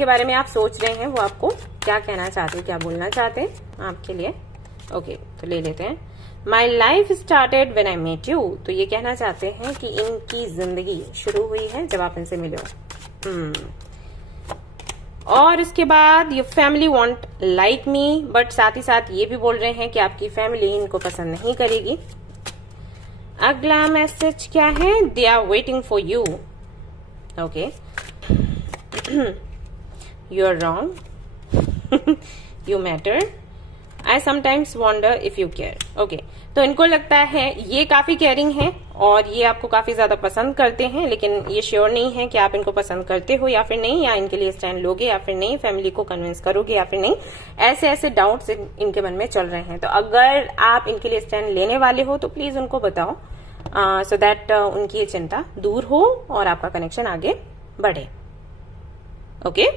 जिसके बारे में आप सोच रहे हैं वो आपको क्या कहना चाहते हैं, क्या बोलना चाहते हैं आपके लिए। ओके, तो ले लेते हैं। My life started when I met you. तो ये कहना चाहते हैं कि इनकी जिंदगी शुरू हुई है जब आप इनसे मिले हो। और उसके बाद your family want like me, but साथ ही साथ ये भी बोल रहे हैं कि आपकी फैमिली इनको पसंद नहीं करेगी। अगला मैसेज क्या है? They are waiting for you. Okay, you are wrong, you matter, I sometimes wonder if you care. Okay, तो इनको लगता है ये काफी केयरिंग है और ये आपको काफी ज्यादा पसंद करते हैं, लेकिन ये श्योर नहीं है कि आप इनको पसंद करते हो या फिर नहीं, या इनके लिए स्टैंड लोगे या फिर नहीं, फैमिली को कन्विंस करोगे या फिर नहीं। ऐसे ऐसे डाउट्स इनके मन में चल रहे हैं। तो अगर आप इनके लिए स्टैंड लेने वाले हो तो प्लीज उनको बताओ, सो दैट उनकी ये चिंता दूर हो और आपका कनेक्शन आगे बढ़े। ओके।